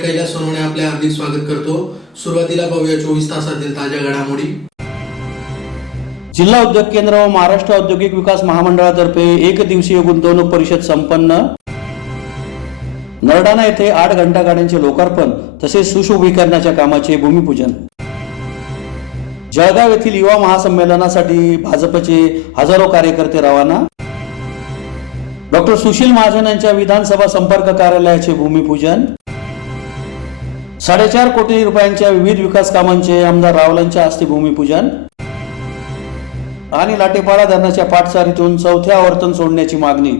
कैलास सोनवणे आपले हार्दिक स्वागत करतो। सुरुवातीला पाहूया 24 तासातील ताज्या घडामोडी। जिल्हा उद्योग केंद्र व महाराष्ट्र औद्योगिक विकास महामंडळातर्फे एक दिवसीय गुंतवणूक परिषद संपन्न। नरडाणा येथे 8 घंटा गाड्यांचे लोकार्पण तसेच सुशोभीकरणाच्या कामाचे भूमिपूजन। जळगाव येथील युवा महासंमेलनासाठी भाजपचे हजारो कार्यकर्ते रवाना। डॉक्टर सुशील महाजन यांच्या विधानसभा संपर्क कार्यालयाचे भूमिपूजन। 4.5 कोटी रुपयांच्या विविध विकास कामांचे आमदार रावलांच्या हस्ते भूमिपूजन। आणि लाटेपाडा धरणाच्या पाटसारीतून 4थ्या आवर्तन सोडण्याची मागणी।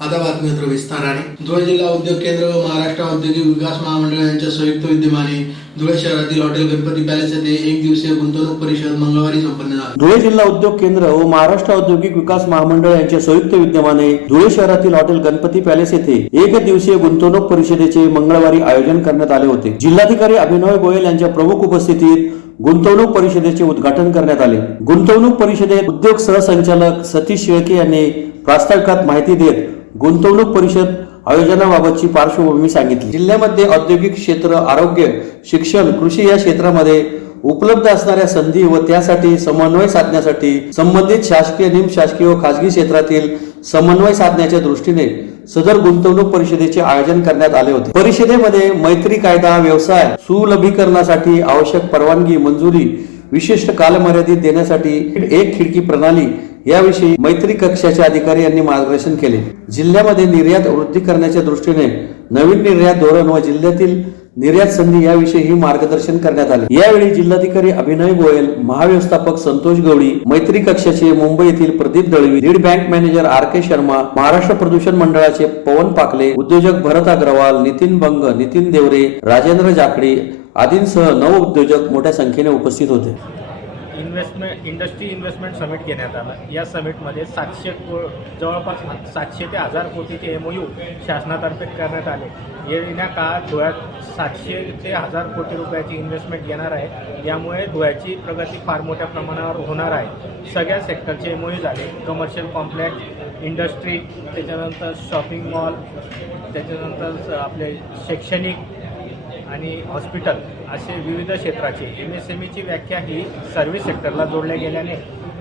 आता बातमीपत्र विस्ताराने। धुळे जिल्हा उद्योग केंद्र व महाराष्ट्र औद्योगिक विकास महामंडळ यांच्या संयुक्त विद्यमाने धुळे शहरातील हॉटेल गणपती पॅलेस येथे एक दिवसीय गुंतवणूक परिषद मंगळवारी संपन्न झाली। धुळे जिल्हा उद्योग केंद्र व महाराष्ट्र औद्योगिक विकास महामंडळ यांच्या संयुक्त विद्यमाने धुळे शहरातील हॉटेल गणपती पॅलेस येथे एक दिवसीय गुंतवणूक परिषदेचे मंगळवारी आयोजन करण्यात आले होते। जिल्हाधिकारी अभिनव गोयल यांच्या प्रमुख उपस्थितीत गुंतवणूक परिषदेचे उद्घाटन करण्यात आले। गुंतवणूक परिषदेत उद्योग सहसंचालक सतीश शेळके यांनी प्रास्ताविकात माहिती देत गुंतवणूक परिषद आयोजनाबाबतची पार्श्वभूमी सांगितली। जिल्ह्यामध्ये औद्योगिक क्षेत्र, आरोग्य, शिक्षण, कृषी या क्षेत्रामध्ये उपलब्ध असणाऱ्या संधी व त्यासाठी समन्वय साधण्यासाठी संबंधित शासकीय, निमशासकीय व खासगी क्षेत्रातील समन्वय साधण्याच्या दृष्टीने सदर गुंतवणूक परिषदेचे आयोजन करण्यात आले होते। परिषदेमध्ये मैत्री कायदा, व्यवसाय सुलभीकरणासाठी आवश्यक परवानगी मंजुरी, विशिष्ट कालमर्यादित देण्यासाठी एक खिडकी प्रणाली याविषयी मैत्री कक्षाचे अधिकारी यांनी मार्गदर्शन केले। जिल्ह्यामध्ये निर्यात वृद्धी करण्याच्या दृष्टीने नवीन निर्यात धोरण व जिल्ह्यातील निर्यात संधी याविषयी मार्गदर्शन करण्यात आले। यावेळी जिल्हाधिकारी अभिनव गोयल, महाव्यवस्थापक संतोष गवळी, मैत्री कक्षाचे मुंबई येथील Pradeep Dalvi, lead bank manager RK Sharma, Maharashtra प्रदूषण मंडळाचे पवन पाकले, उद्योजक भरत अग्रवाल, नितीन बंग, नितीन देवरे, राजेंद्र जाखडी आदींसह 9 उद्योजक मोठ्या संख्येने उपस्थित होते। इंडस्ट्री इन्व्हेस्टमेंट समिट घेण्यात आला। या समिटमध्ये जवळपास 700 ते 1000 कोटीचे MOU शासनातर्फे करण्यात आले। येत्या काळात धुळ्यात 700 ते 1000 कोटी रुपयाची इन्व्हेस्टमेंट येणार आहे। यामुळे धुळ्याची प्रगती फार मोठ्या प्रमाणावर होणार आहे। सगळ्या सेक्टरचे MOU झाले। कमर्शियल कॉम्प्लेक्स, इंडस्ट्री, त्याच्यानंतर शॉपिंग मॉल, त्याच्यानंतर आपले शैक्षणिक आणि हॉस्पिटल असे विविध क्षेत्राचे MSMEची व्याख्या ही सर्व्हिस सेक्टरला जोडल्या गेल्याने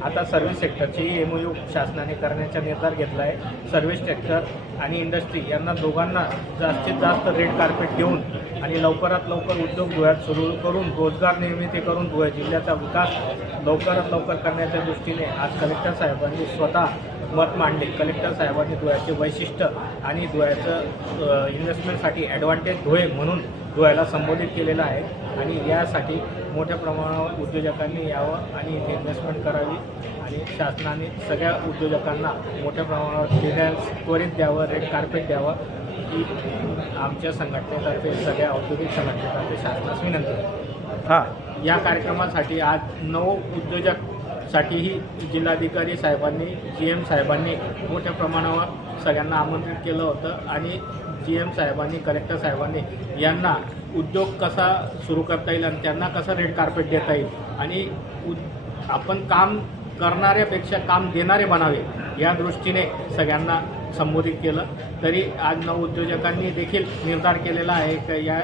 आता सर्व्हिस सेक्टरची MOU शासनाने करण्याचा निर्धार घेतला आहे। सर्व्हिस सेक्टर आणि इंडस्ट्री यांना दोघांना जास्तीत जास्त रेड कार्पेट देऊन आणि लवकरात लवकर उद्योग धुळ्यात सुरू करून रोजगार निर्मिती करून धुळे जिल्ह्याचा विकास लवकरात लवकर करण्याच्या दृष्टीने आज कलेक्टर साहेबांनी स्वतः मत मांडले। कलेक्टर साहेबांनी धुळ्याचे वैशिष्ट्य आणि धुळ्याचं इन्व्हेस्टमेंटसाठी ॲडव्हान्टेज धुळे म्हणून धुळ्याला संबोधित केलेलं आहे आणि यासाठी मोठ्या प्रमाणावर उद्योजकांनी यावं आणि इथे इन्व्हेस्टमेंट करावी आणि शासनाने सगळ्या उद्योजकांना मोठ्या प्रमाणावर क्लिअरन्स त्वरित द्यावं, रेड कार्पेट द्यावं ही आमच्या संघटनेतर्फे, सगळ्या औद्योगिक संघटनेतर्फे शासनास विनंती आहे। या कार्यक्रमासाठी आज 9 उद्योजकसाठीही जिल्हाधिकारी साहेबांनी, GM साहेबांनी मोठ्या प्रमाणावर सगळ्यांना आमंत्रित केलं होतं आणि GM साहेबांनी, कलेक्टर साहेबांनी यांना उद्योग कसा सुरू करता येईल आणि त्यांना कसं रेड कार्पेट देता येईल आणि आपण काम करणाऱ्यापेक्षा काम देणारे बनावे या दृष्टीने सगळ्यांना संबोधित केलं। तरी आज 9 उद्योजकांनी देखील निर्धार केलेला आहे की या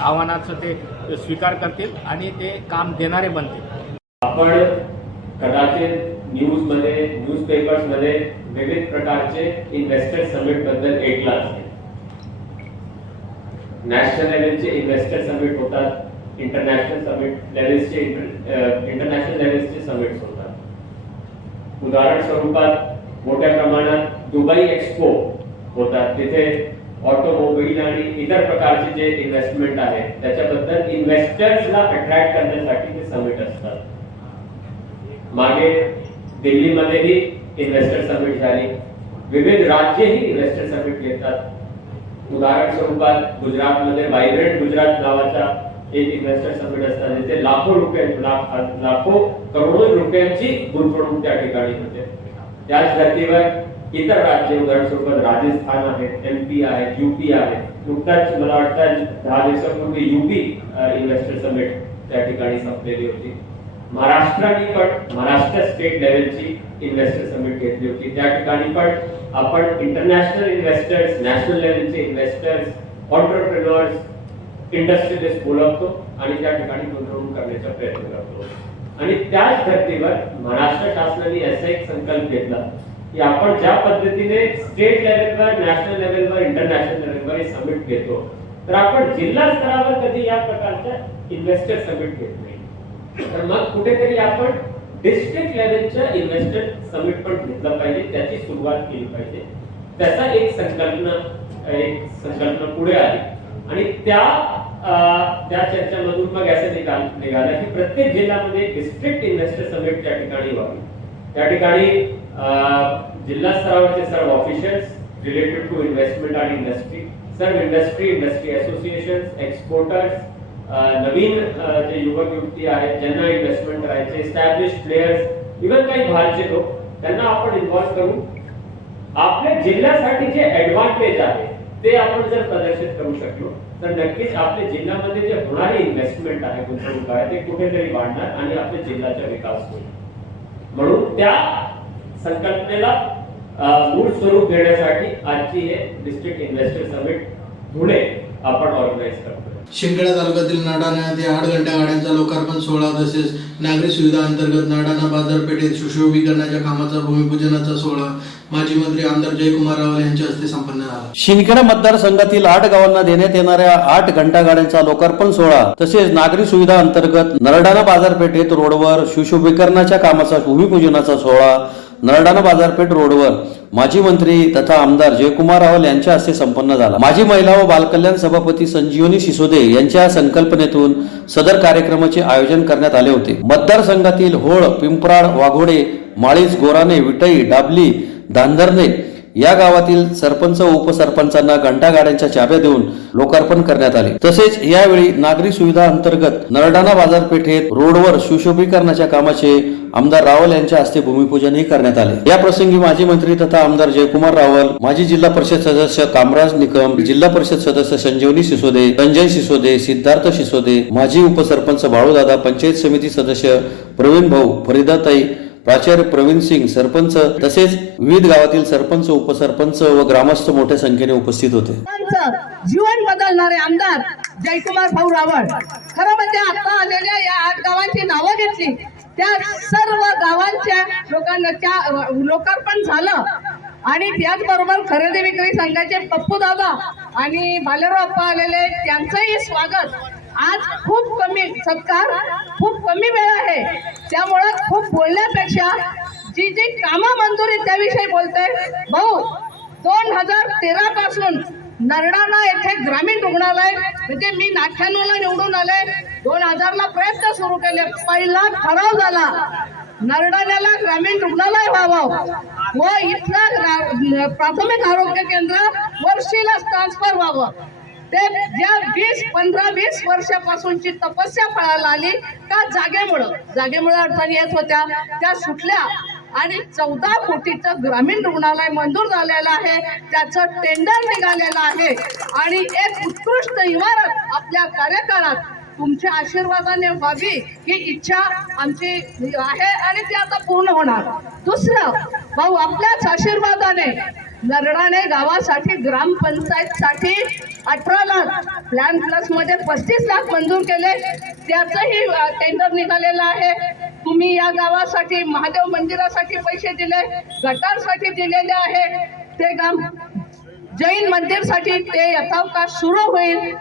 आव्हानाचं ते स्वीकार करतील आणि ते काम देणारे बनतील। आपण कदाचित न्यूजमध्ये, न्यूजपेपर्समध्ये विविध प्रकारचे इन्व्हेस्टर समिट बद्दल ऐकलं असेल। नॅशनल लेवलचे इन्व्हेस्टर समिट होतात, इंटरनॅशनल लेवलचे समिट्स होतात। उदाहरण स्वरूपात मोठ्या प्रमाणात दुबई एक्सपो होतात, तिथे ऑटोमोबाईल आणि इतर प्रकारचे जे इन्व्हेस्टमेंट आहे त्याच्याबद्दल इन्व्हेस्टर्सला अट्रॅक्ट करण्यासाठी ते समिट असतात। मागे दिल्लीमध्येही इन्व्हेस्टर समिट झाली, विविध राज्यही इन्व्हेस्टर समिट घेतात। उदाहरण स्वरूपात गुजरातमध्ये व्हायब्रंट गुजरात नावाचा एक इन्व्हेस्टर समिट असतात, जिथे लाखो करोडो रुपयांची गुंतवणूक त्या ठिकाणी होते। त्याच धर्तीवर इतर राज्य, उदाहरण स्वरूपात राजस्थान आहे, MP आहे, UP आहे। नुकताच मला वाटतं 10 दिवसापूर्वी UP इन्व्हेस्टर समिट त्या ठिकाणी संपलेली होती। महाराष्ट्राने पण महाराष्ट्र स्टेट लेवलची इन्व्हेस्टर समिट घेतली होती, त्या ठिकाणी पण आपण इंटरनॅशनल इन्व्हेस्टर्स, नॅशनल लेवलचे इन्व्हेस्टर्स, ऑन्टरप्रेन्युअर्स, इंडस्ट्रियलिस्ट बोलवतो आणि त्या ठिकाणी गुंतवणूक करण्याचा प्रयत्न करतो. आणि त्याच धर्तीवर महाराष्ट्र शासनाने असा एक संकल्प घेतला की आपण ज्या पद्धतीने स्टेट लेवलवर, नॅशनल लेवलवर, इंटरनॅशनल लेवलवर हे समिट घेतो, तर आपण जिल्हा स्तरावर कधी या प्रकारच्या इन्व्हेस्टर समिट घेत नाही. तर मग कुठेतरी आपण डिस्ट्रिक्ट लेवलच्या इन्व्हेस्टर समिट पण घेतलं पाहिजे, त्याची सुरुवात केली पाहिजे. त्याचा एक संकल्पना पुढे आली आणि त्या चर्चेमधून मग असं निघालं की प्रत्येक जिल्ह्यामध्ये डिस्ट्रिक्ट इन्व्हेस्टर समिट त्या ठिकाणी व्हावी. त्या ठिकाणी जिल्हा स्तरावरचे सर्व ऑफिशियल्स रिलेटेड टू इन्व्हेस्टमेंट आणि इंडस्ट्री, सर्व इंडस्ट्री असोसिएशन्स, एक्सपोर्टर्स, नवीन जे युवक युवती आहेत ज्यांना इन्व्हेस्टमेंट करायचे, एस्टॅब्लिश प्लेयर्स, इव्हन काही बाहेरचे लोक, त्यांना आपण इन्व्हॉल्व करू. आपल्या जिल्ह्यासाठी जे ऍडव्हान्टेज आहे ते आपण जर प्रदर्शित करू शकलो तर नक्कीच आपल्या जिल्ह्यामध्ये जे होणारी इन्व्हेस्टमेंट आहे, गुंतवणूक आहे, ते कुठेतरी वाढणार आणि आपल्या जिल्ह्याचा विकास होईल. म्हणून त्या संकल्पनेला मूळ स्वरूप देण्यासाठी आजची हे डिस्ट्रिक्ट इन्व्हेस्टर समिट धुळे आपण ऑर्गनाईज करतो. शिंदखेडा तालुक्यातील नाडाणा ते 8 घंटा गाड्यांचा लोकार्पण सोहळा तसेच नागरी सुविधा अंतर्गत नाडाणा बाजारपेठेत सुशोभीकरणाच्या कामाचा भूमिपूजनाचा सोहळा माजी मंत्री आमदार जयकुमार रावल यांच्या हस्ते संपन्न झाला. शिंदखेडा मतदारसंघातील 8 गावांना देण्यात येणाऱ्या 8 घंटा गाड्यांचा लोकार्पण सोहळा तसेच नागरी सुविधा अंतर्गत नरडाणा बाजारपेठेत रोडवर सुशोभीकरणाच्या कामाचा भूमिपूजनाचा सोहळा नरडाणा बाजारपेठ रोडवर माजी मंत्री तथा आमदार जयकुमार रावल यांच्या हस्ते संपन्न झाला. माजी महिला व बालकल्याण सभापती संजीवनी सिसोदे यांच्या संकल्पनेतून सदर कार्यक्रमाचे आयोजन करण्यात आले होते. मतदारसंघातील होळ, पिंपराड, वाघोडे, माळीज, गोराणे, विटई, डाबली, धांधरणे या गावातील सरपंच व उपसरपंचांना घंटा गाड्यांच्या चाब्या देऊन लोकार्पण करण्यात आले. तसेच यावेळी नागरी सुविधा अंतर्गत नरडाणा बाजारपेठेत रोडवर सुशोभीकरणाच्या कामाचे आमदार रावल यांच्या हस्ते भूमिपूजनही करण्यात आले. या प्रसंगी माजी मंत्री तथा आमदार जयकुमार रावल, माजी जिल्हा परिषद सदस्य कामराज निकम, जिल्हा परिषद सदस्य संजीवनी सिसोदे, संजय सिसोदे, सिद्धार्थ सिसोदे, माजी उपसरपंच बाळूदादा, पंचायत समिती सदस्य प्रवीण भाऊ, फरीदाताई, प्राचार्य प्रवीण सिंग, सरपंच तसेच विविध गावातील सरपंच, उपसरपंच व ग्रामस्थ मोठ्या संख्येने उपस्थित होते. जीवन बदलणारे आमदार जयकुमार भाऊ रावळ, खरं म्हणजे आता आलेल्या या 8 गावांची नावं घेतली, त्या सर्व गावांच्या लोकांना लोकार्पण झालं. आणि त्याचबरोबर खरेदी विक्री संघाचे पप्पू दादा आणि बालेराव अप्पा आलेले, त्यांचंही स्वागत. आज खूप कमी सत्कार, खूप कमी वेळ आहे, त्यामुळे खूप बोलण्यापेक्षा जी कामं मंजुरी त्याविषयी बोलते. भाऊ, 2013 पासून नरडाणा येथे ग्रामीण रुग्णालय, म्हणजे मी 98ला निवडून आले, 2000ला प्रयत्न सुरू केले. पहिला ठराव झाला नरडाण्याला ग्रामीण रुग्णालय व्हावं व इथलं प्राथमिक आरोग्य केंद्र वर्षीला ट्रान्सफर व्हावं. ते ज्या 15-20 वर्षापासूनची तपस्या फळाला आली का जागेमुळे अडचणी येत होत्या, त्या सुटल्या आणि 14 कोटीचं ग्रामीण रुग्णालय मंजूर झालेलं आहे. त्याचं टेंडर निघालेलं आहे आणि एक उत्कृष्ट इमारत आपल्या कार्यकाळात तुमच्या आशीर्वादाने व्हावी ही इच्छा आमची आहे आणि ती आता पूर्ण होणार. दुसरं भाऊ, आपल्याच आशीर्वादाने नरडाणे गावासाठी ग्रामपंचायतसाठी 18 लाख, प्लॅन प्लस मध्ये 35 लाख मंजूर केले. त्याचंही टेंडर निघालेलं आहे. तुम्ही या गावासाठी महादेव मंदिरासाठी पैसे दिले, गटारसाठी दिलेले आहे. ते काम जैन मंदिरसाठी ते यथावकाश सुरू होईल.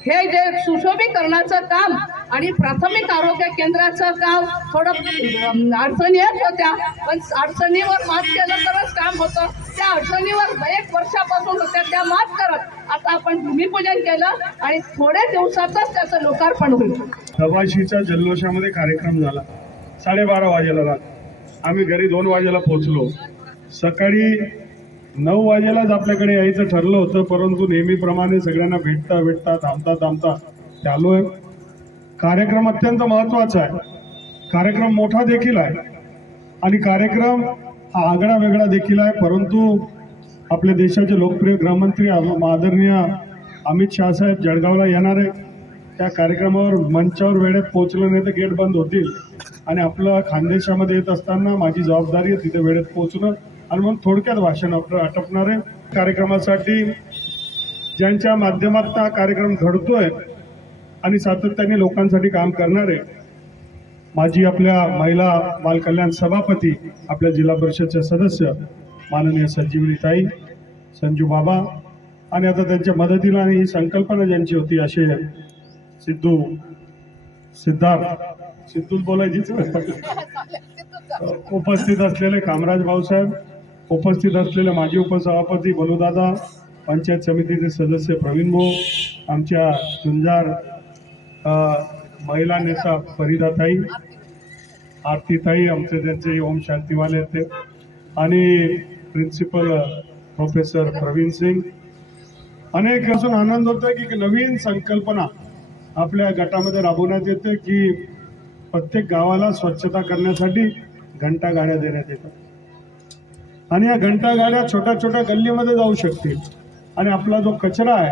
हे जे सुशोभीकरणाचं काम आणि प्राथमिक आरोग्य केंद्राचं काम थोडं अडचणी येत होत्या, पण अडचणीवर मात केलं तरच काम होतं. त्या अडचणीवर 1 वर्षापासून होत्या, त्या मात करत आता आपण भूमिपूजन केलं आणि थोड्या दिवसातच त्याचं लोकार्पण होईल. प्रवाशीच्या जल्लोषामध्ये कार्यक्रम झाला. 12:30 वाजेला आम्ही घरी 2 वाजेला पोहोचलो. सकाळी 9 वाजेलाच आपल्याकडे यायचं ठरलं होतं, परंतु नेहमीप्रमाणे सगळ्यांना भेटता थांबता आलोय. कार्यक्रम अत्यंत महत्वाचा आहे, कार्यक्रम मोठा देखील आहे आणि कार्यक्रम हा आगळा वेगळा देखील आहे. परंतु आपल्या देशाचे लोकप्रिय गृहमंत्री आदरणीय अमित शाह साहेब जळगावला येणार आहे. त्या कार्यक्रमावर मंचावर वेळेत पोहोचलं नाही तर गेट बंद होतील आणि आपलं खानदेशामध्ये येत असताना माझी जबाबदारी आहे तिथे वेळेत पोहोचणं. आणि म्हणून थोडक्यात भाषण आपलं आटपणार आहे. कार्यक्रमासाठी ज्यांच्या माध्यमातून हा कार्यक्रम घडतोय आणि सातत्याने लोकांसाठी काम करणारे माझी आपल्या महिला बाल कल्याण सभापती, आपल्या जिल्हा परिषदचे सदस्य माननीय संजीवनीताई, संजू बाबा, आणि आता त्यांच्या मदतीला आणि ही संकल्पना ज्यांची होती असे सिद्धू बोलायचीच उपस्थित असलेले कामराज भाऊसाहेब, उपस्थित असलेले माजी उपसभापती बलूदादा, पंचायत समितीचे सदस्य प्रवीण भाऊ, आमच्या झुंजार महिला नेता फरीदाताई, आरतीताई, आमचे त्यांचे ओम शांतीवाले ते, आणि प्रिन्सिपल प्रोफेसर प्रवीण सिंग. अनेक असून आनंद होतोय की नवीन संकल्पना आपल्या गटामध्ये राबवण्यात येते की प्रत्येक गावाला स्वच्छता करण्यासाठी घंटा गाड्या देण्यात येतात आणि या घंटा गाड्या छोट्या छोट्या गल्लीमध्ये जाऊ शकतील आणि आपला जो कचरा आहे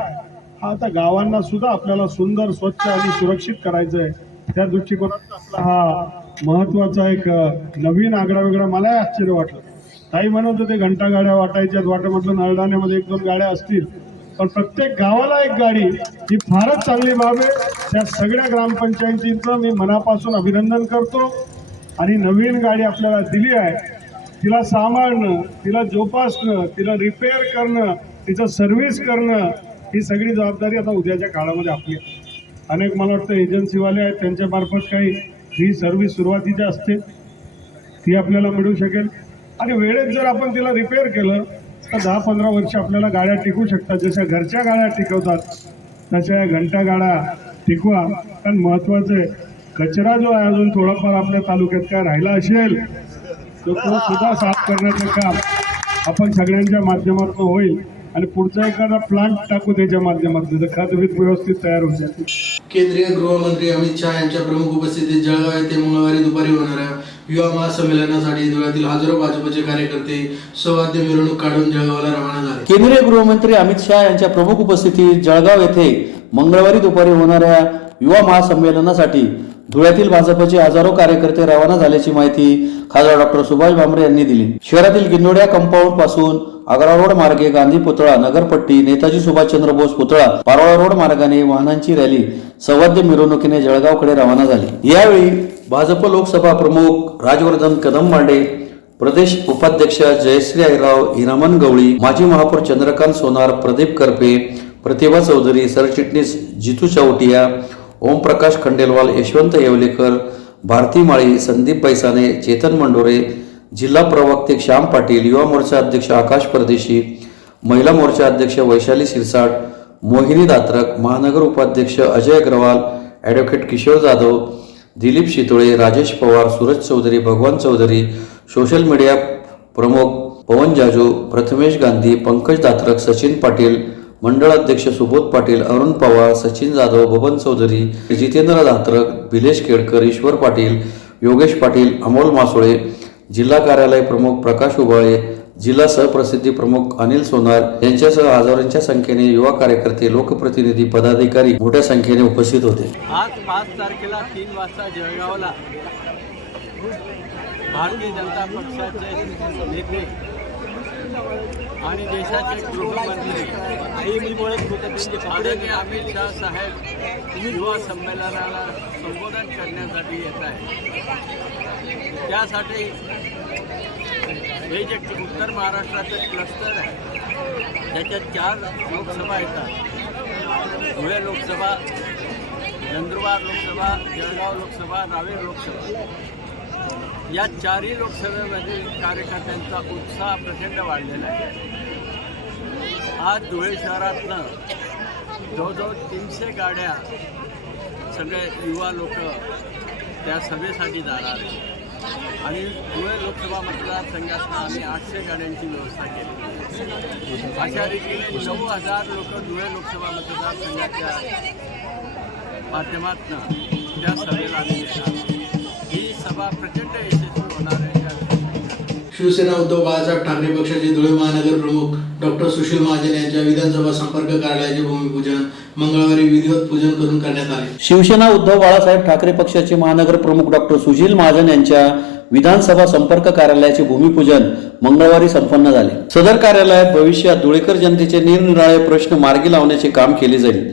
हा आता गावांना सुद्धा आपल्याला सुंदर, स्वच्छ आणि सुरक्षित करायचं आहे. त्या दृष्टिकोनात आपला हा महत्वाचा एक नवीन आगळा वेगळा मलाही आश्चर्य वाटलं. ताई म्हणत होते घंटा गाड्या वाटायच्यात, म्हटलं नळदाण्यामध्ये 1-2 गाड्या असतील, पण प्रत्येक गावाला एक गाडी ही फारच चांगली बाब आहे. त्या सगळ्या ग्रामपंचायतींचं मी मनापासून अभिनंदन करतो. आणि नवीन गाडी आपल्याला दिली आहे, तिला सांभाळणं, तिला जोपासणं, तिला रिपेअर करणं, तिचं सर्व्हिस करणं, ही सगळी जबाबदारी आता उद्याच्या काळामध्ये आपली. अनेक मला वाटतं एजन्सीवाले आहेत, त्यांच्या मार्फत काही फ्री सर्व्हिस सुरुवातीची असते, ती आपल्याला मिळू शकेल. आणि वेळेत जर आपण तिला रिपेअर केलं तर 10-15 वर्ष आपल्याला गाड्या टिकू शकतात. जशा घरच्या गाड्या टिकवतात तशा घंटा गाड्या टिकवा. कारण महत्वाचं आहे, कचरा जो आहे अजून थोडाफार आपल्या तालुक्यात काय राहिला असेल तर तो सुद्धा साफ करण्याचं काम आपण सगळ्यांच्या माध्यमातून होईल आणि पुढचा एखादा प्लांट टाकू त्याच्या माध्यमातून, तर खत-बीत व्यवस्थित तयार होऊ शकते. केंद्रीय गृहमंत्री अमित शहा यांच्या प्रमुख उपस्थितीत जळगाव येथे मंगळवारी दुपारी होणाऱ्या युवा महासंमेलनासाठी धुळ्यातील हजारो भाजपचे कार्यकर्ते सौवाद्य मिरवणूक काढून जळगावला रवाना झाले. केंद्रीय गृहमंत्री अमित शहा यांच्या प्रमुख उपस्थितीत जळगाव येथे मंगळवारी दुपारी होणाऱ्या युवा महासंमेलनासाठी धुळ्यातील भाजपचे हजारो कार्यकर्ते रवाना झाल्याची माहिती खासदार डॉक्टर सुभाष भामरे यांनी दिली. शहरातील गिंडोड्या कंपाऊंड पासून आग्रा रोड मार्गे गांधी पुतळा, नगरपट्टी, नेताजी सुभाषचंद्र बोस पुतळा, पारोळा रोड मार्गाने वाहनांची रॅली सौवाद्य मिरवणुकीने जळगावकडे रवाना झाली. यावेळी भाजप लोकसभा प्रमुख राजवर्धन कदम-बांडे, प्रदेश उपाध्यक्ष जयश्री आईराव, हिरामन गवळी, माजी महापौर चंद्रकांत सोनार, प्रदीप करपे, प्रतिभा चौधरी, सरचिटणीस जितू चौटिया, ओमप्रकाश खंडेलवाल, यशवंत येवलेकर, भारती माळी, संदीप बैसाने, चेतन मंडोरे, जिल्हा प्रवक्ते श्याम पाटील, युवा मोर्चा अध्यक्ष आकाश परदेशी, महिला मोर्चा अध्यक्ष वैशाली शिरसाट, मोहिनी दात्रक, महानगर उपाध्यक्ष अजय अग्रवाल, ॲडव्होकेट किशोर जाधव, दिलीप शितोळे, राजेश पवार, सूरज चौधरी, भगवान चौधरी, सोशल मीडिया प्रमुख पवन जाजू, प्रथमेश गांधी, पंकज दात्रक, सचिन पाटील, मंडळ अध्यक्ष सुबोध पाटील, अरुण पवार, सचिन जाधव, बबन चौधरी, जितेंद्र दात्रक, भिलेश केडकर, ईश्वर पाटील, योगेश पाटील, अमोल मासोळे, जिल्हा कार्यालय प्रमुख प्रकाश उबाळे, जिल्हा सहप्रसिद्धी प्रमुख अनिल सोनार यांच्यासह हजारोंच्या संख्येने युवा कार्यकर्ते, लोकप्रतिनिधी, पदाधिकारी मोठ्या संख्येने उपस्थित होते. आज 5 तारखेला 3 वाजता जळगावला भारतीय जनता पक्षाचे नेते आणि देशाचे गृहमंत्री आदरणीय अमित शहा साहेब युवा संमेलनाला संबोधन करण्यासाठी येत आहे. त्यासाठी हे जे उत्तर महाराष्ट्राचं क्लस्टर आहे त्याच्यात 4 लोकसभा येतात. धुळे लोकसभा, नंदुरबार लोकसभा, जळगाव लोकसभा, रावेर लोकसभा. या 4ही लोकसभेमध्ये कार्यकर्त्यांचा उत्साह प्रचंड वाढलेला आहे. आज धुळे शहरातनं जवळजवळ 300 गाड्या सगळे युवा लोक त्या सभेसाठी जाणार आहेत आणि धुळे लोकसभा मतदारसंघातनं आम्ही 800 गाड्यांची व्यवस्था केली. अशा रीतीने 9,000 लोक धुळे लोकसभा मतदारसंघाच्या माध्यमातून त्या सभेला आम्ही येणार. ही सभा प्रचंड यशस्वी होणार आहे. शिवसेना उद्धव बाळासाहेब ठाकरे पक्षाचे धुळे महानगर प्रमुख डॉक्टर सुशील महाजन यांच्या विधानसभा संपर्क कार्यालयाचे भूमिपूजन मंगळवारी विधिवत पूजन करून करण्यात आले. शिवसेना उद्धव बाळासाहेब ठाकरे पक्षाचे महानगर प्रमुख डॉक्टर सुशील महाजन यांच्या विधानसभा संपर्क कार्यालयाचे भूमिपूजन मंगळवारी संपन्न झाले. सदर कार्यालयात भविष्यात धुळेकर जनतेचे निरनिराळे प्रश्न मार्गी लावण्याचे काम केले जाईल.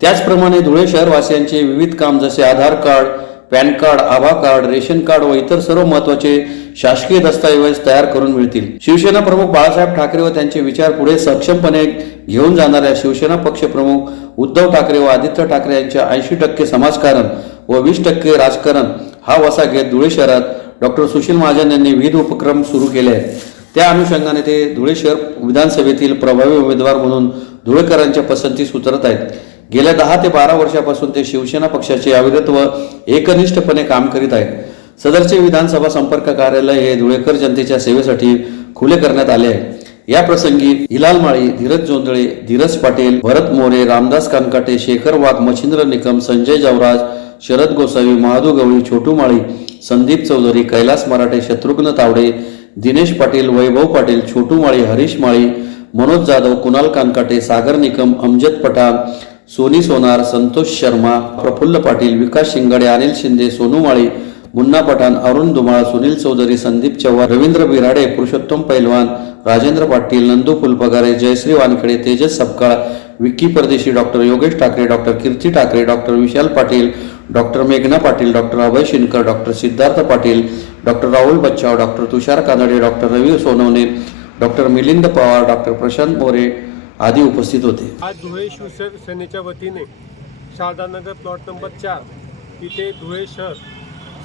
त्याचप्रमाणे धुळे शहरवासियांचे विविध काम जसे आधार कार्ड, पॅन कार्ड, आभा कार्ड, रेशन कार्ड व इतर सर्व महत्त्वाचे शासकीय दस्तऐवज तयार करून मिळतील. शिवसेना प्रमुख बाळासाहेब ठाकरे व त्यांचे विचार पुढे सक्षमपणे घेऊन जाणाऱ्या शिवसेना पक्षप्रमुख उद्धव ठाकरे व आदित्य ठाकरे यांच्या 80% समाजकारण व 20% राजकारण हा वसा घेत धुळे शहरात डॉक्टर सुशील महाजन यांनी विविध उपक्रम सुरू केले आहेत. त्या अनुषंगाने ते धुळे शहर विधानसभेतील प्रभावी उमेदवार म्हणून धुळेकरांच्या पसंतीस उतरत आहेत. गेल्या 10 ते 12 वर्षापासून ते शिवसेना पक्षाचे अविरत व एकनिष्ठपणे काम करीत आहेत. सदरचे विधानसभा संपर्क कार्यालय हे धुळेकर जनतेच्या सेवेसाठी खुले करण्यात आले आहे. या प्रसंगी हिलाल माळी, धीरज जोंधळे, धीरज पाटील, भरत मोरे, रामदास कानकाटे, शेखर वाघ, मच्छिंद्र निकम, संजय जवराज, शरद गोसावी, महादू गवळी, छोटू माळी, संदीप चौधरी, कैलास मराठे, शत्रुघ्न तावडे, दिनेश पाटील, वैभव पाटील, छोटू माळी, हरीश माळी, मनोज जाधव, कुणाल कानकाटे, सागर निकम, अमजद पठाण, सोनी सोनार, संतोष शर्मा, प्रफुल्ल पाटील, विकास शिंगाडे, अनिल शिंदे, सोनू माळी, मुन्ना पठाण, अरुण धुमाळ, सुनील चौधरी, संदीप चव्हाण, रवींद्र बिराडे, पुरुषोत्तम पैलवान, Rajendra Patil, Nandu Phulpagare, Jayashree Wankhede, Tejas Sapkal, Vicky Pardeshi, doctor Yogesh Thackeray, doctor Kirti Thackeray, doctor Vishal Patil, doctor मेघना Patil, doctor Abhay Shinkar, doctor Siddharth Patil, doctor Rahul Bachhav, doctor Tushar Kanade, doctor Ravi Sonawane, doctor Milind Pawar, doctor Prashant More आदी उपस्थित होते. आज धुळे शिवसेनेच्या वतीने शारदानगर प्लॉट नंबर 4 इथे धुळे शहर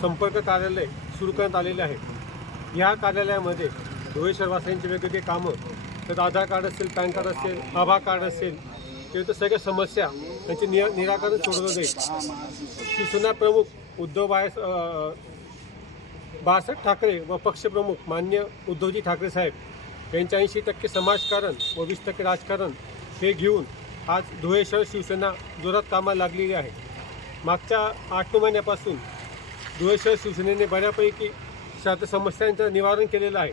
संपर्क कार्यालय सुरू करण्यात आलेले आहे. या कार्यालयामध्ये धुळे शहरवासियांची वेगवेगळी कामं, तर आधार कार्ड असेल, पॅन कार्ड असेल, आभा कार्ड असेल, तर सगळ्या समस्या यांचे निराकरण सोडवलं जाईल. शिवसेना प्रमुख उद्धव बाळासाहेब ठाकरे व पक्षप्रमुख मान्य उद्धवजी ठाकरे साहेब यांच्या 80% समाजकारण व 20% राजकारण हे घेऊन आज धुळे शहर शिवसेना जोरात कामाला लागलेली आहे. मागच्या 8-9 महिन्यापासून धुळे शहर शिवसेनेने बऱ्यापैकी समस्यांचं निवारण केलेलं आहे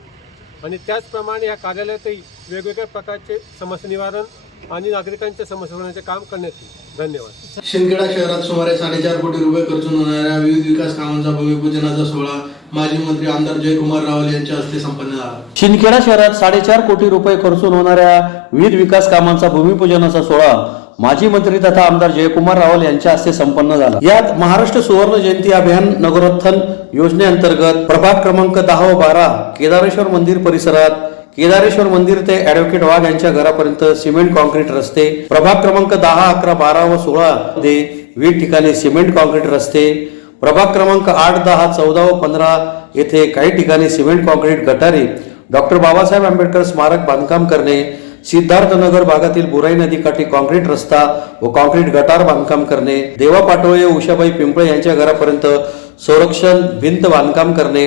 आणि त्याचप्रमाणे या कार्यालयातही वेगवेगळ्या प्रकारचे समस्या निवारण आणि नागरिकांच्या समस्या सोडवण्याचे काम करण्यात येईल. धन्यवाद. शिंदखेडा शहरात सुमारे 4.5 कोटी रुपये खर्चून होणाऱ्या विविध विकास कामांचा भूमिपूजनाचा सोहळा माजी मंत्री आमदार जयकुमार रावल यांच्या हस्ते संपन्न झाला. शिंदखेडा शहरात 4.5 कोटी रुपये खर्चून होणाऱ्या विविध विकास कामांचा भूमिपूजनाचा सोहळा माजी मंत्री तथा आमदार जयकुमार रावल यांच्या हस्ते संपन्न झाला. यात महाराष्ट्र सुवर्ण जयंती अभियान नगरोत्थान योजनेअंतर्गत प्रभाग क्रमांक 10 व 12 केदारेश्वर मंदिर परिसरात केदारेश्वर मंदिर ते ॲडव्होकेट वाघ यांच्या घरापर्यंत सिमेंट कॉन्क्रीट रस्ते, प्रभाग क्रमांक 10, 11, 12 व 16 मध्ये विविध ठिकाणी सिमेंट कॉन्क्रीट रस्ते, प्रभाग क्रमांक 8, 10, 14 व 15 येथे काही ठिकाणी सिमेंट कॉन्क्रीट गटारी, डॉक्टर बाबासाहेब आंबेडकर स्मारक बांधकाम करणे, सिद्धार्थनगर भागातील बुराई नदीकाठी कॉन्क्रीट रस्ता व कॉन्क्रीट गटार बांधकाम करणे, देवा पाटोळे व उषाबाई पिंपळे यांच्या घरापर्यंत संरक्षण भिंत बांधकाम करणे,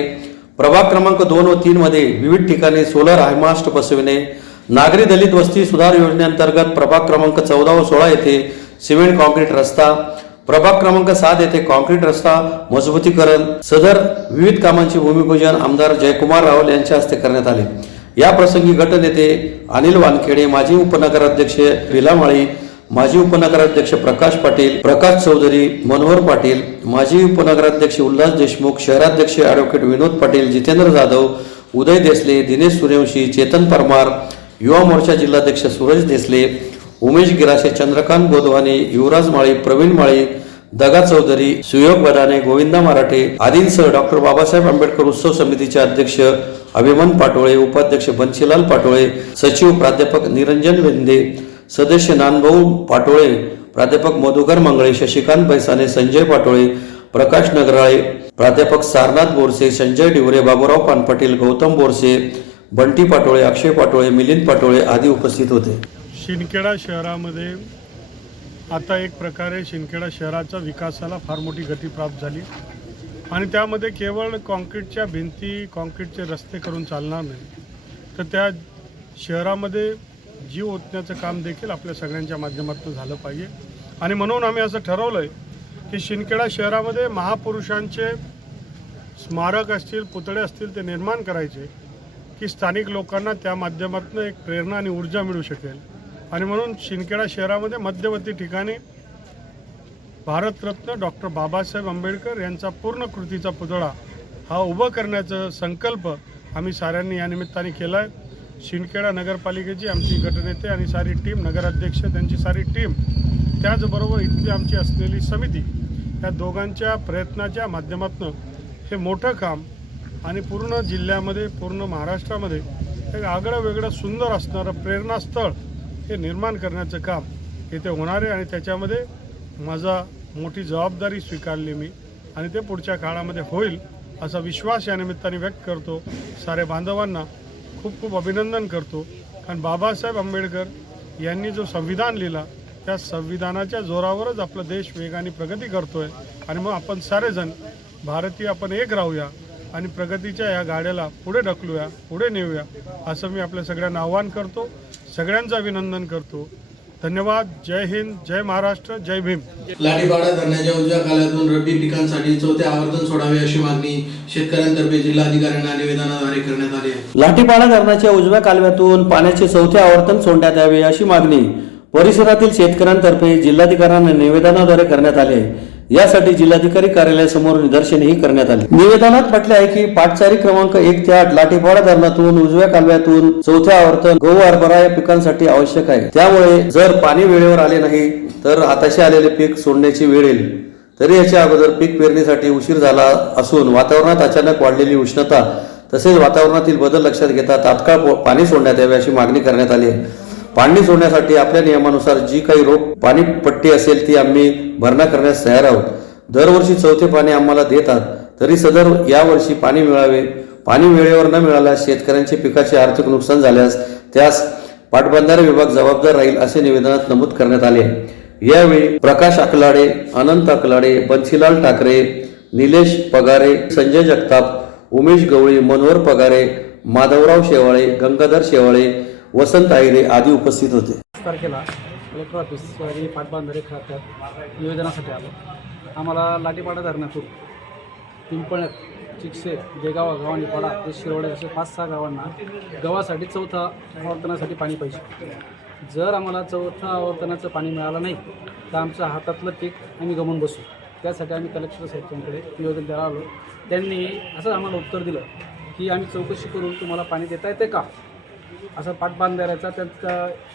प्रभाग क्रमांक 2 व 3 मध्ये विविध ठिकाणी सोलर हायमास्ट बसविणे, नागरी दलित वस्ती सुधार योजनेअंतर्गत प्रभाग क्रमांक 14 व 16 येथे सिमेंट कॉन्क्रीट रस्ता, प्रभाग क्रमांक 7 येथे कॉन्क्रीट रस्ता मजबूतीकरण. सदर विविध कामांचे भूमिपूजन आमदार जयकुमार रावल यांच्या हस्ते करण्यात आले. या प्रसंगी गटनेते अनिल वानखेडे, माजी उपनगराध्यक्ष लीला माळी, माजी उपनगराध्यक्ष प्रकाश पाटील, प्रकाश चौधरी, मनोहर पाटील, माजी उपनगराध्यक्ष उल्हास देशमुख, शहराध्यक्ष ॲडव्होकेट विनोद पाटील, जितेंद्र जाधव, उदय देसले, दिनेश सूर्यवंशी, चेतन परमार, युवा मोर्चा जिल्हाध्यक्ष सूरज देसले, उमेश गिरासे, चंद्रकांत गोदवानी, युवराज माळी, प्रवीण माळी, दगा चौधरी, सुयोग बदाने, गोविंदा मराठे आदींसह डॉक्टर बाबासाहेब आंबेडकर उत्सव समितीचे अध्यक्ष अभिमन पाटोळे, उपाध्यक्ष बन्सीलाल पाटोळे, सचिव प्राध्यापक निरंजन वेंदे, सदस्य नानभाऊ पाटोळे, प्राध्यापक मधुकर मंगळे, शशिकांत बैसाने, संजय पाटोळे, प्रकाश नगराळे, प्राध्यापक सारनाथ बोरसे, संजय डिवरे, बाबूराव पानपाटील, गौतम बोरसे, बंटी पाटोळे, अक्षय पाटोळे, मिलिंद पाटोळे आदी उपस्थित होते. शिंदखेडा शहरामध्ये आता एक प्रकारे शिंदखेडा शहराच्या विकासाला फार मोठी गती प्राप्त झाली आणि त्यामध्ये केवळ कॉन्क्रीटच्या भिंती, कॉन्क्रीटचे रस्ते करून चालणार नाही, तर त्या शहरामध्ये जीव ओतण्याचं काम देखील आपल्या सगळ्यांच्या माध्यमातून झालं पाहिजे. आणि म्हणून आम्ही असं ठरवलं आहे की शिंदखेडा शहरामध्ये महापुरुषांचे स्मारक असतील, पुतळे असतील ते निर्माण करायचे की स्थानिक लोकांना त्या माध्यमातून एक प्रेरणा आणि ऊर्जा मिळू शकेल. आणि म्हणून शिंदखेडा शहरामध्ये मध्यवर्ती ठिकाणी भारतरत्न डॉक्टर बाबासाहेब आंबेडकर यांचा पूर्ण कृतीचा पुतळा हा उभा करण्याचा संकल्प आम्ही साऱ्यांनी या निमित्ताने केला आहे. शिंदखेडा नगरपालिकेची आमची गटनेते आणि सारी टीम, नगराध्यक्ष त्यांची सारी टीम, त्याचबरोबर इथली आमची असलेली समिती, या दोघांच्या प्रयत्नाच्या माध्यमातून हे मोठं काम आणि पूर्ण जिल्ह्यामध्ये, पूर्ण महाराष्ट्रामध्ये एक आगळं वेगळं सुंदर असणारं प्रेरणास्थळ हे निर्माण करण्याचं काम इथे होणार आहे. आणि त्याच्यामध्ये माझा मोठी जबाबदारी स्वीकारली मी आणि ते पुढच्या काळामध्ये होईल असा विश्वास या निमित्ताने व्यक्त करतो. सारे बांधवांना खूप खूप अभिनंदन करतो. कारण बाबासाहेब आंबेडकर यांनी जो संविधान लिहिला त्या संविधानाच्या जोरावरच आपला देश वेगाने प्रगती करतोय. आणि मग आपण सारेजण भारतीय आपण एक राहूया आणि प्रगतीच्या या गाड्याला पुढे ढकलूया, पुढे नेऊया असं मी आपल्या सगळ्यांना आवाहन करतो. सगळ्यांचं अभिनंदन करतो. धन्यवाद. जय हिंद, जय महाराष्ट्र, जय भीम. लाठीपाडा धरणाच्या उजव्या कालव्यातून रब्बी पिकांसाठी चौथे आवर्तन सोडावे अशी मागणी शेतकऱ्यांतर्फे जिल्हाधिकाऱ्यांना निवेदनाद्वारे करण्यात आली आहे. लाठीपाडा धरणाच्या उजव्या कालव्यातून पाण्याचे चौथे आवर्तन सोडण्यात यावे अशी मागणी परिसरातील शेतकऱ्यांतर्फे जिल्हाधिकाऱ्यांना निवेदनाद्वारे करण्यात आले आहे. यासाठी जिल्हाधिकारी कार्यालयासमोर निदर्शनही करण्यात आले. निवेदनात म्हटले आहे की पाटचारी क्रमांक 1 ते 8 लाठीपाडा धरणातून उजव्या कालव्यातून चौथे आवर्तन गहू, हरभरा या पिकांसाठी आवश्यक आहे. त्यामुळे जर पाणी वेळेवर आले नाही तर हाताशी आलेले पीक सोडण्याची वेळ येईल. तरी याच्या अगोदर पीक पेरणीसाठी उशीर झाला असून वातावरणात अचानक वाढलेली उष्णता तसेच वातावरणातील बदल लक्षात घेता तात्काळ पाणी सोडण्यात यावे अशी मागणी करण्यात आली आहे. पाणी सोडण्यासाठी आपल्या नियमानुसार जी काही रोख पाणीपट्टी असेल ती आम्ही भरणा करण्यास तयार आहोत. दरवर्षी चौथे पाणी आम्हाला देतात, तरी सदर यावर्षी पाणी मिळावे. पाणी वेळेवर न मिळाल्यास शेतकऱ्यांचे पिकाचे आर्थिक नुकसान झाल्यास त्यास पाटबंधारे विभाग जबाबदार राहील असे निवेदनात नमूद करण्यात आले. यावेळी प्रकाश अकलाडे, अनंत अकलाडे, बन्सीलाल ठाकरे, निलेश पगारे, संजय जगताप, उमेश गवळी, मनोहर पगारे, माधवराव शेवाळे, गंगाधर शेवाळे, वसंत आहिरे आदी उपस्थित होते. तारखेला कलेक्टर ऑफिस आणि पाटबंधारे खात्यात निवेदनासाठी आलो. आम्हाला लाठीपाडा धरणातून पिंपळ्यात, चिकसे, देगावा, गव्हाणीपाडा ते शिरोडे असे 5-6 गावांना गव्हासाठी चौथा आवर्तनासाठी पाणी पाहिजे. जर आम्हाला चौथा आवर्तनाचं पाणी मिळालं नाही तर आमच्या हातातलं पीक आम्ही गमवून बसू. त्यासाठी आम्ही कलेक्टर साहेबांकडे निवेदन द्यायला आलो. त्यांनी असं आम्हाला उत्तर दिलं की आम्ही चौकशी करून तुम्हाला पाणी देता येते का, असं पाटबंधाऱ्याचा त्यांचा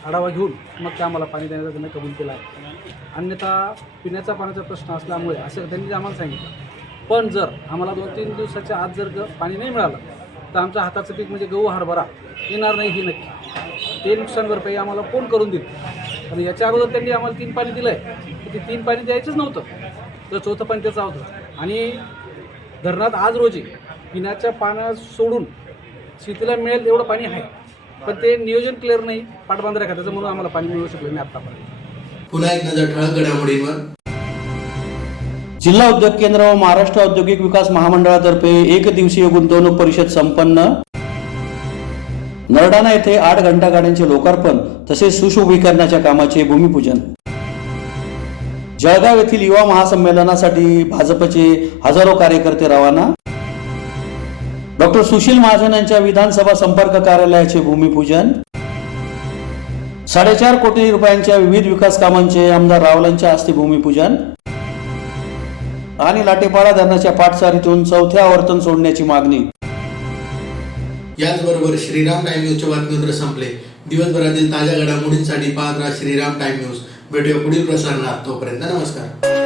आढावा घेऊन मग ते आम्हाला पाणी देण्याचा त्यांनी कबूल केला आहे. अन्यथा पिण्याचा पाण्याचा प्रश्न असल्यामुळे असं त्यांनी आम्हाला सांगितलं. पण जर आम्हाला 2-3 दिवसाच्या आत जर पाणी नाही मिळालं तर आमच्या हाताचं पीक म्हणजे गहू, हरभरा येणार नाही ही नक्की. ते नुकसान भरपाई आम्हाला कोण करून देईल. आणि याच्या अगोदर त्यांनी आम्हाला 3 पाणी दिलं आहे, ते 3 पाणी द्यायचंच नव्हतं, तर चौथं पाणी त्याचं होतं. आणि धरणात आज रोजी पिण्याच्या पाण्या सोडून शेतीला मिळेल एवढं पाणी आहे, पण ते नियोजन क्लिअर नाही पाटबंधारे खात्याचं, म्हणून आम्हाला पाणी मिळू शकलं नाही आतापर्यंत. पुन्हा एक नजर ठळक घडामोडींवर. जिल्हा उद्योग केंद्र व महाराष्ट्र औद्योगिक विकास महामंडळातर्फे 1 दिवसीय गुंतवणूक परिषद संपन्न. नरडाणा येथे 8 घंटा गाड्यांचे लोकार्पण तसेच सुशोभीकरणाच्या कामाचे भूमिपूजन. जळगाव येथील युवा महासंमेलनासाठी भाजपचे हजारो कार्यकर्ते रवाना. डॉक्टर सुशील महाजन यांच्या विधानसभा संपर्क कार्यालयाचे भूमिपूजन. 4.5 कोटी रुपयांच्या विविध विकास कामांचे आमदार रावलांच्या हस्ते भूमिपूजन. आणि लाठीपाडा धरणाच्या पाटसारीतून चौथ्या आवर्तन सोडण्याची मागणी. याचबरोबर श्रीराम टाइम न्यूजचे बातमीपत्र संपले. दिवसभरातील ताज्या घडामोडींसाठी पाहत राहा श्रीराम टाइम न्यूज. भेटूया पुढील प्रसारणात. तोपर्यंत नमस्कार.